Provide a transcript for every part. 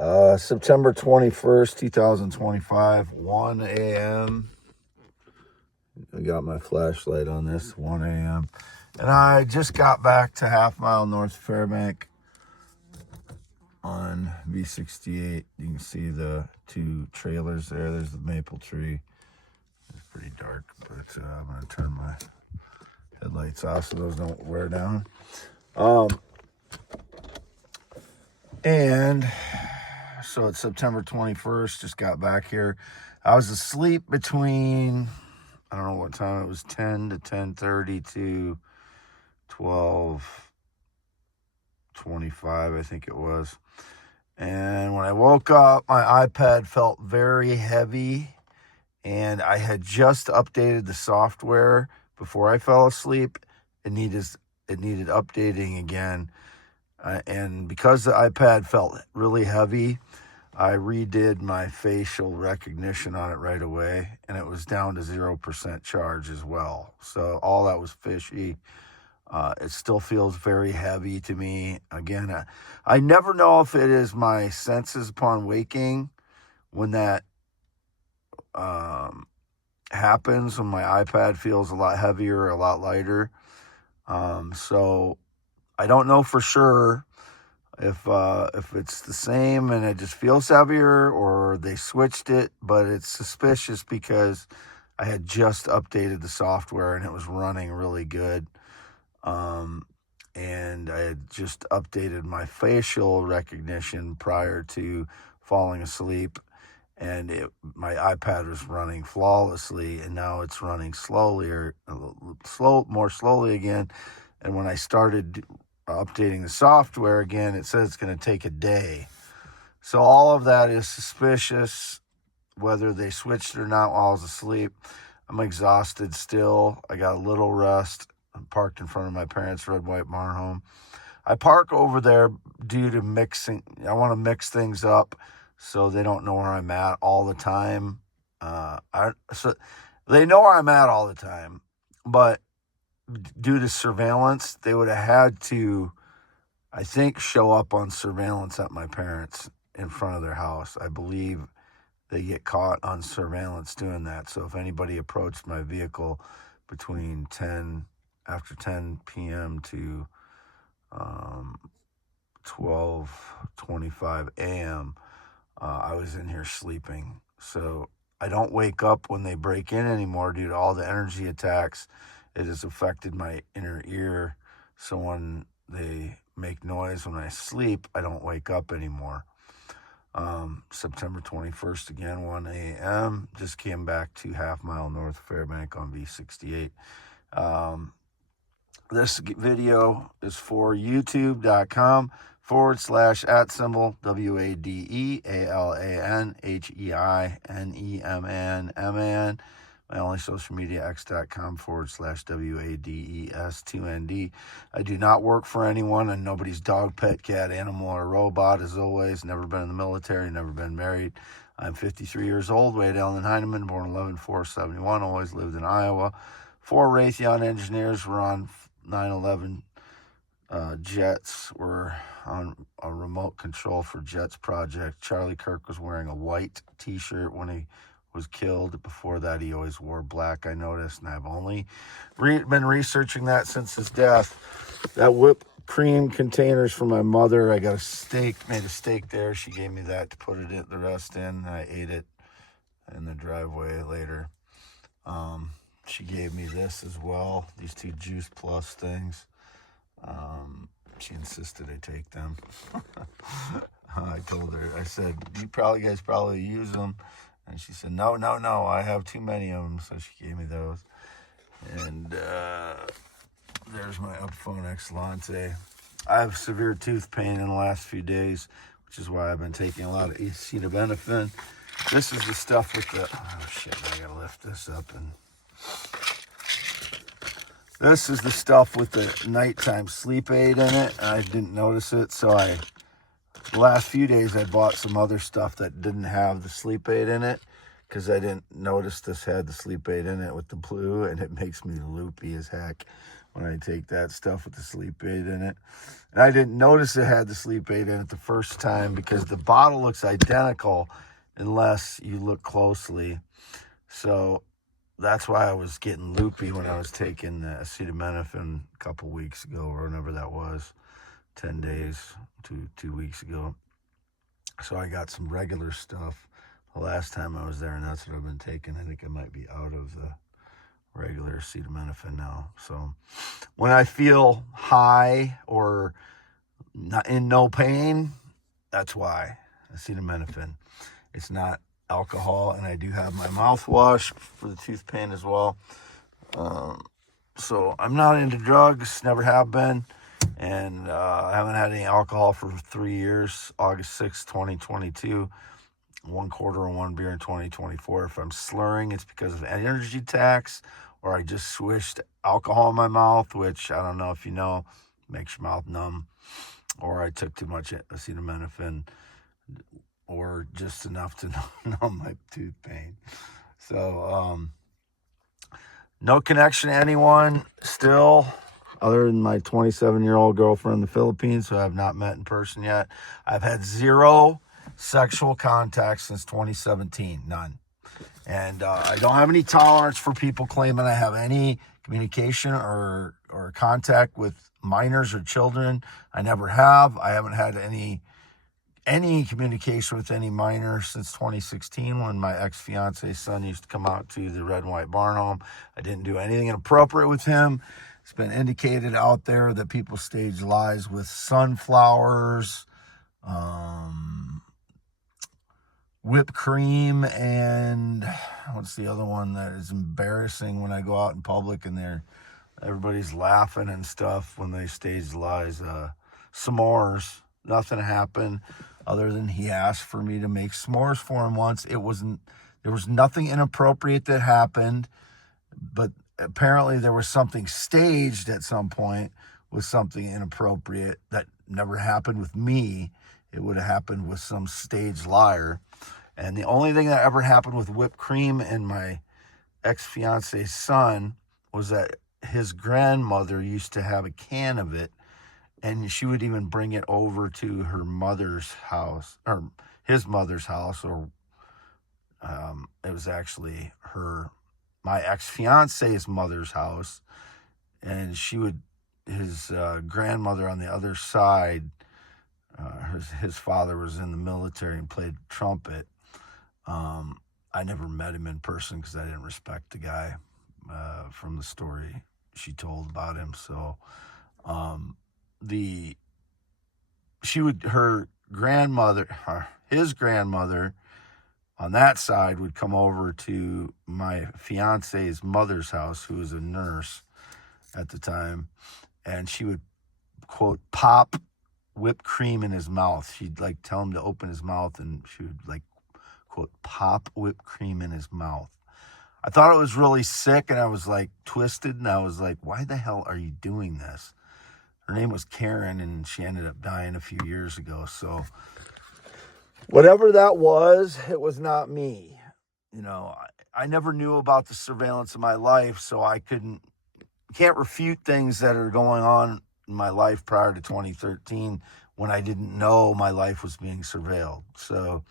September 21st, 2025, 1 a.m. I got my flashlight on this, 1 a.m. And I just got back to Half Mile North Fairbank on v68. You can see the two trailers there. There's the maple tree. It's pretty dark, but I'm going to turn my headlights off so those don't wear down. And so it's September 21st, just got back here. I was asleep between, I don't know what time it was, 10 to 10:30 to 12:25, I think it was. And when I woke up, my iPad felt very heavy, and I had just updated the software before I fell asleep. It needed updating again. And because the iPad felt really heavy, I redid my facial recognition on it right away, and it was down to 0% charge as well. So all that was fishy. It still feels very heavy to me. Again, I never know if it is my senses upon waking when that happens, when my iPad feels a lot heavier, a lot lighter. So I don't know for sure if it's the same and it just feels heavier or they switched it, but it's suspicious because I had just updated the software and it was running really good. And I had just updated my facial recognition prior to falling asleep, and my iPad was running flawlessly, and now it's running more slowly again. And when I started updating the software again, it says it's going to take a day. So all of that is suspicious, whether they switched or not while I was asleep. I'm exhausted still. I got a little rest. I'm parked in front of my parents' red white barn home. I park over there due to mixing. I want to mix things up so they don't know where I'm at all the time. So they know where I'm at all the time, but due to surveillance, they would have had to, I think, show up on surveillance at my parents' in front of their house. I believe they get caught on surveillance doing that. So if anybody approached my vehicle between after 10 p.m. to 12:25 a.m., I was in here sleeping. So I don't wake up when they break in anymore due to all the energy attacks. It has affected my inner ear. So when they make noise when I sleep, I don't wake up anymore. September 21st, again, 1 a.m. Just came back to Half Mile North Fairbank on v68. This video is for youtube.com/@symbol WADEALANHEINEMAN. My only social media, x.com/WADES2ND. I do not work for anyone, and nobody's dog, pet, cat, animal, or robot, as always. Never been in the military, never been married. I'm 53 years old, Wade Allen Heineman, born 11/4/71, always lived in Iowa. 4 Raytheon engineers were on 9/11 jets. Were on a remote control for jets project. Charlie Kirk was wearing a white t-shirt when he was killed. Before that, he always wore black, I noticed, and I've only been researching that since his death. That whipped cream containers for my mother. I got made a steak there. She gave me that to put the rest in. I ate it in the driveway later. She gave me this as well, these 2 Juice Plus things. She insisted I take them. I told her, I said, you guys probably use them. And she said, no, I have too many of them. So she gave me those. And there's my Upphone Excellente. I have severe tooth pain in the last few days, which is why I've been taking a lot of acetaminophen. This is the stuff with the, oh shit, I gotta lift this up. And this is the stuff with the nighttime sleep aid in it. I didn't notice it, so the last few days I bought some other stuff that didn't have the sleep aid in it because I didn't notice this had the sleep aid in it with the blue, and it makes me loopy as heck. when I take that stuff with the sleep aid in it. And I didn't notice it had the sleep aid in it the first time because the bottle looks identical unless you look closely. So that's why I was getting loopy when I was taking the acetaminophen a couple weeks ago, or whenever that was, 10 days, 2 weeks ago. So I got some regular stuff the last time I was there, and that's what I've been taking. I think I might be out of the regular acetaminophen now. So when I feel high or not in no pain, that's why acetaminophen. It's not alcohol, and I do have my mouthwash for the tooth pain as well. So I'm not into drugs, never have been, and I haven't had any alcohol for 3 years. August 6, 2022, 1 quarter and 1 beer in 2024. If I'm slurring, it's because of energy attacks, or I just swished alcohol in my mouth, which I don't know if you know, makes your mouth numb, or I took too much acetaminophen, or just enough to numb my tooth pain. So, no connection to anyone still, other than my 27-year-old girlfriend in the Philippines, who I have not met in person yet. I've had 0 sexual contact since 2017, none. And I don't have any tolerance for people claiming I have any communication or contact with minors or children. I never have. I haven't had any communication with any minor since 2016, when my ex-fiance's son used to come out to the Red and White Barn Home. I didn't do anything inappropriate with him. It's been indicated out there that people stage lies with sunflowers, whipped cream, and what's the other one that is embarrassing when I go out in public and everybody's laughing and stuff when they stage lies? S'mores. Nothing happened other than he asked for me to make s'mores for him once. There was nothing inappropriate that happened, but apparently there was something staged at some point with something inappropriate that never happened with me. It would have happened with some staged liar. And the only thing that ever happened with whipped cream and my ex-fiance's son was that his grandmother used to have a can of it, and she would even bring it over to her mother's house, or his mother's house, or it was actually my ex-fiance's mother's house, and his grandmother on the other side, his father was in the military and played trumpet. I never met him in person because I didn't respect the guy from the story she told about him. So his grandmother on that side would come over to my fiance's mother's house, who was a nurse at the time, and she would, quote, pop whipped cream in his mouth. She'd like tell him to open his mouth, and she would, like, quote, pop whipped cream in his mouth. I thought it was really sick, and I was like twisted, and I was like, why the hell are you doing this? Her name was Karen, and she ended up dying a few years ago. So whatever that was, it was not me. You know, I never knew about the surveillance of my life, so I can't refute things that are going on in my life prior to 2013 when I didn't know my life was being surveilled. So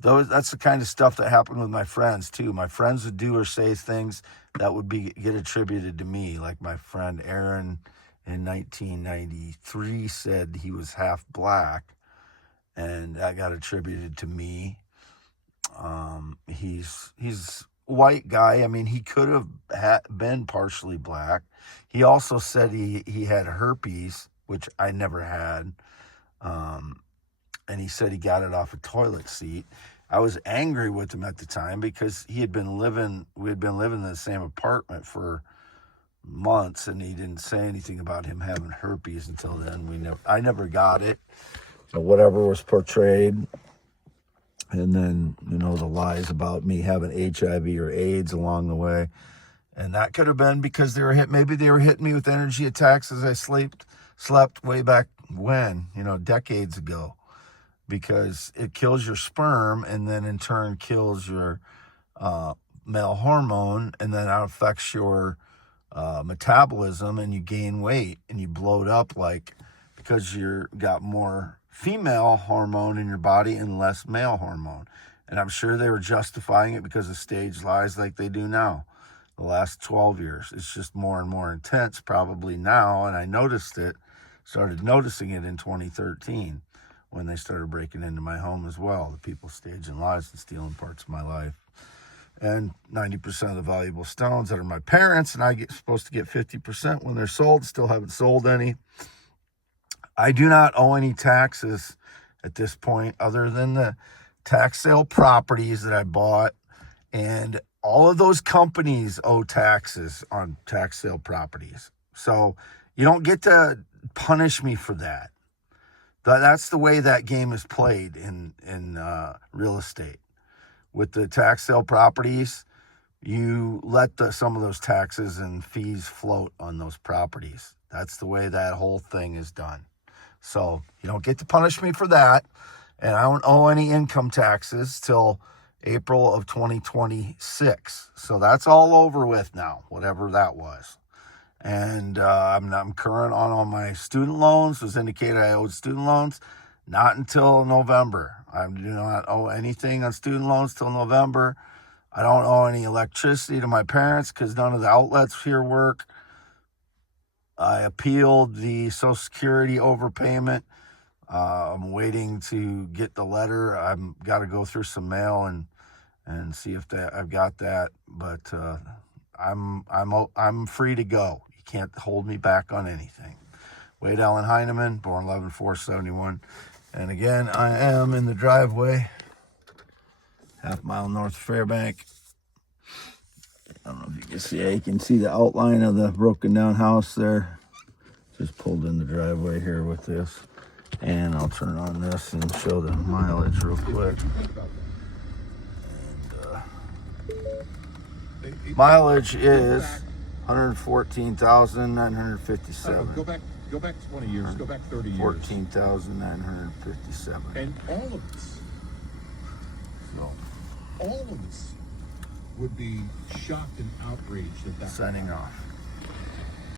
that's the kind of stuff that happened with my friends too. My friends would do or say things that would get attributed to me. Like my friend Aaron in 1993 said he was half black, and that got attributed to me. He's a white guy. I mean, he could have been partially black. He also said he had herpes, which I never had. And he said he got it off a toilet seat. I was angry with him at the time because we had been living in the same apartment for months, and he didn't say anything about him having herpes until then. I never got it. So whatever was portrayed. And then, the lies about me having HIV or AIDS along the way. And that could have been because maybe they were hitting me with energy attacks as I slept way back when, decades ago. Because it kills your sperm, and then in turn kills your male hormone, and then that affects your metabolism, and you gain weight and you bloat up, like, because you're got more female hormone in your body and less male hormone. And I'm sure they were justifying it because of stage lies like they do now. The last 12 years, it's just more and more intense probably now. And I started noticing it in 2013 when they started breaking into my home as well. The people staging lies and stealing parts of my life. And 90% of the valuable stones that are my parents, and I get supposed to get 50% when they're sold. Still haven't sold any. I do not owe any taxes at this point other than the tax sale properties that I bought. And all of those companies owe taxes on tax sale properties. So you don't get to punish me for that. That's the way that game is played in real estate. With the tax sale properties, you let some of those taxes and fees float on those properties. That's the way that whole thing is done. So you don't get to punish me for that. And I don't owe any income taxes till April of 2026. So that's all over with now, whatever that was. And I'm current on all my student loans. It was indicated I owed student loans. Not until November. I do not owe anything on student loans till November. I don't owe any electricity to my parents because none of the outlets here work. I appealed the Social Security overpayment. I'm waiting to get the letter. I've got to go through some mail and see if I've got that. But I'm free to go. You can't hold me back on anything. Wade Allen Heineman, born 11/4/71. And again, I am in the driveway, half-mile north of Fairbank. I don't know if you can see. You can see the outline of the broken-down house there. Just pulled in the driveway here with this. And I'll turn on this and show the mileage real quick. And, mileage is 114,957. Go back 20 years, go back 30 years. 14,957. And all of us, all of us would be shocked and outraged at that. Signing off.